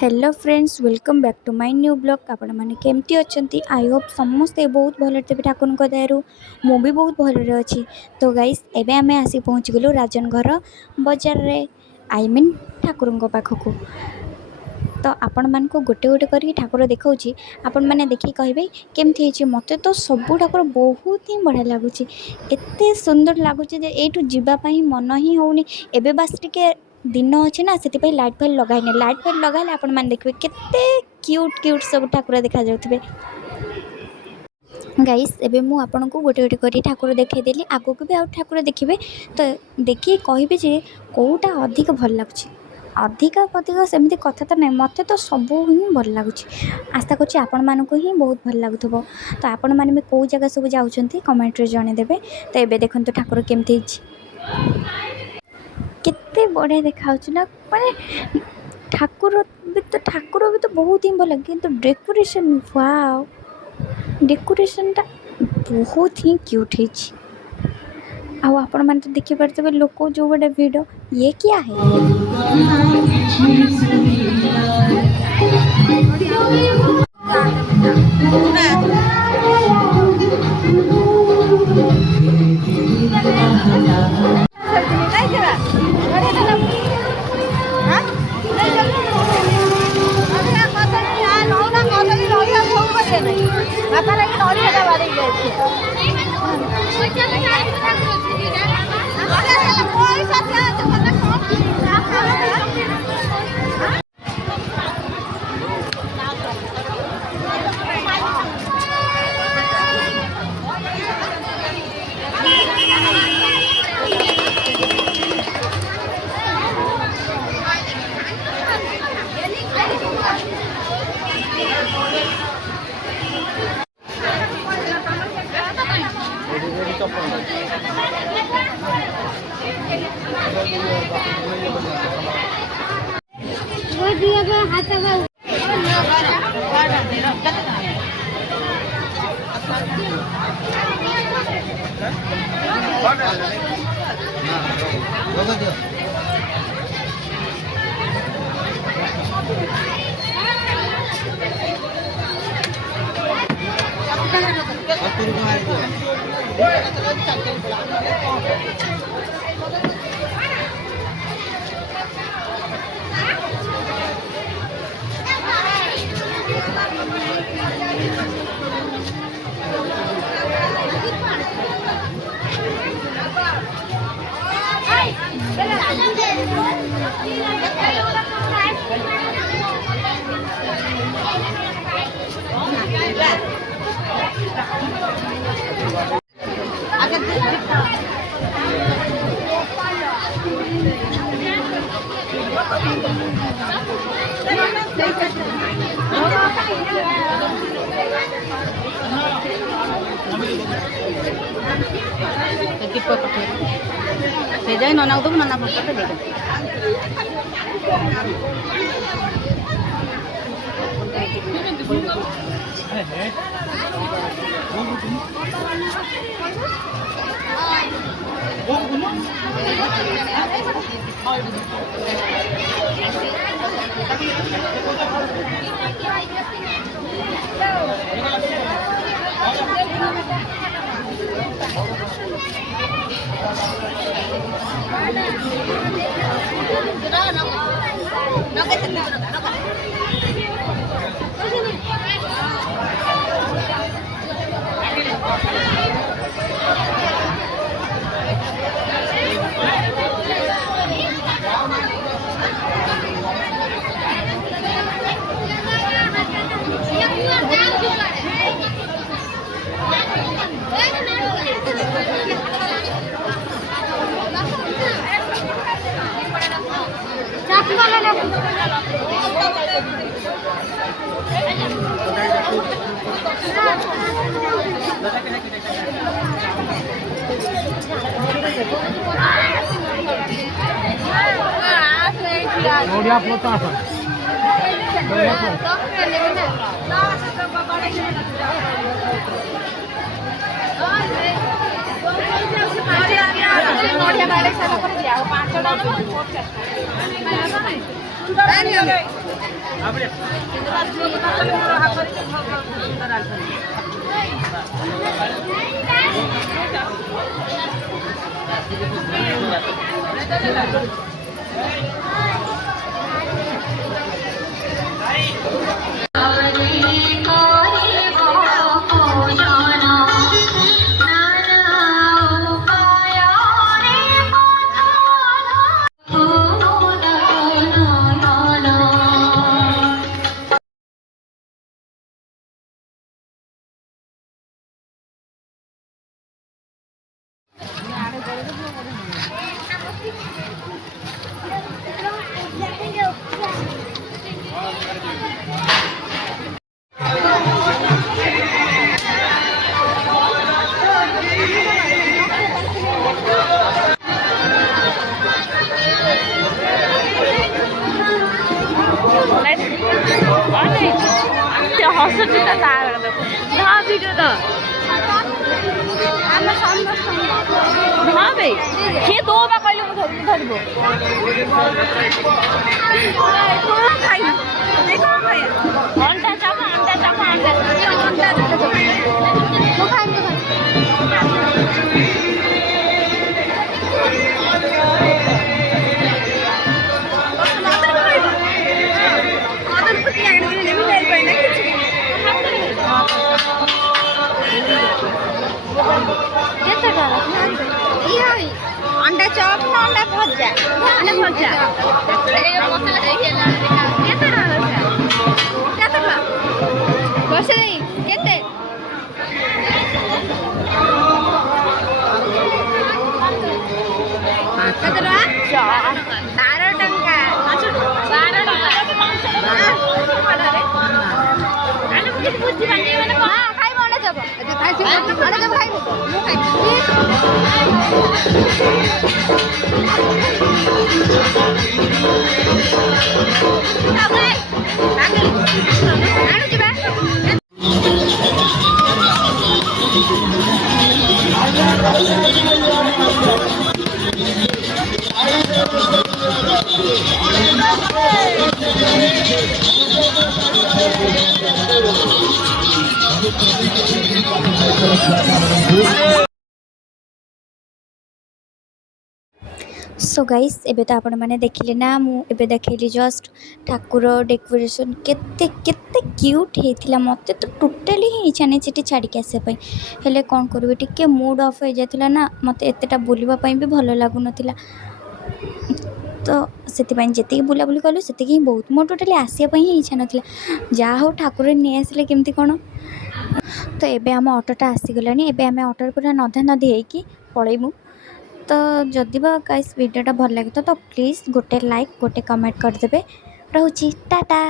Hello friends, welcome back to my new blog. आपण मैंने केमती अच्छी आई होप समस्ते बहुत भल थे ठाकुर दयारू मु भी बहुत भल अच्छी। तो गाइस एबे आमे आसी पहुँच गलु राजनगर बजार रे आई मीन ठाकुर पाखक। तो आपण मानक गोटे गोटे करके ठाकुर देखा आपण मैंने देखिए कहे केमती मत तो सब ठाकुर बहुत ही बढ़िया लगुच। एत सुंदर लगुच यू जीवाई मन ही होनी। एबे बास टिके दिन अच्छे ना से लाइट फाइट लगाइने लाइट फाइट लगाइले आपण मैंने देखिए केते क्यूट क्यूट सब ठाकुर देखा जाउथिबे। गाइस एबे मु आपन को गोटे गोटे करी ठाकुर देखाई देली आगो को भी आ ठाकुर देखिए। तो देखिए कहे जे कौटा अधिक भल लगुच। अधिक अधिक सेमती कथा तो नहीं, मत तो सब ही भल लगुच। आशा करुँच आपण मानक ही बहुत भल लगुव। तो आपण मैंने भी कौ जगह सब जाऊँच कमेंट रे जनईदेवे। तो ये देखो ठाकुर केमती केते बढ़िया देखा ना माने ठाकुर भी तो बहुत ही भल लगे। तो डेकोरेशन वाओ डेकोरेशन टा बहुत ही क्यूट है। आपण मैंने तो देखी पारे लोक जो गोटे भिड़ ये क्या है। बापा लगे नड़िया बाड़ी से जाए नना तो नना पकड़ दे नोडिया पोता नोडिया बाड़े सारा पर जाओ 5 डॉलर हसुची हाँ भिडियो त हाँ भाई किए दो बा कहले म धरबो अंडा चाप अंडा चॉप ना अंडा भजा बस नहीं केते बारह टंका सो गाइस एबे तो आपण मैंने देखिले ना मु एबे देखैली जस्ट ठाकुर डेकोरेशन केते केते क्यूट हेतिला मते तो टोटली ही इच्छा नहीं चिटी छाड़ी के आसे पई हेले कोन करबे टिके मूड ऑफ हो जातिला ना मते एतेटा बुलिबा पई भी भलो लागु नथिला तो सेति पई जेति बुला बुली कलु सेति ही बहुत मो टोटली आसिया पई ही इच्छा नथिला जा हो ठाकुर ने आसिले केमती कोन तो एबे हम ऑटोटा आसी गलानी एबे हम ऑटो पूरा नधा नदी हेकी पळैमु तो जदि गाइस वीडियोटा भल लगे तो प्लीज़ गोटे लाइक गोटे कमेंट करदे। रोची टाटा।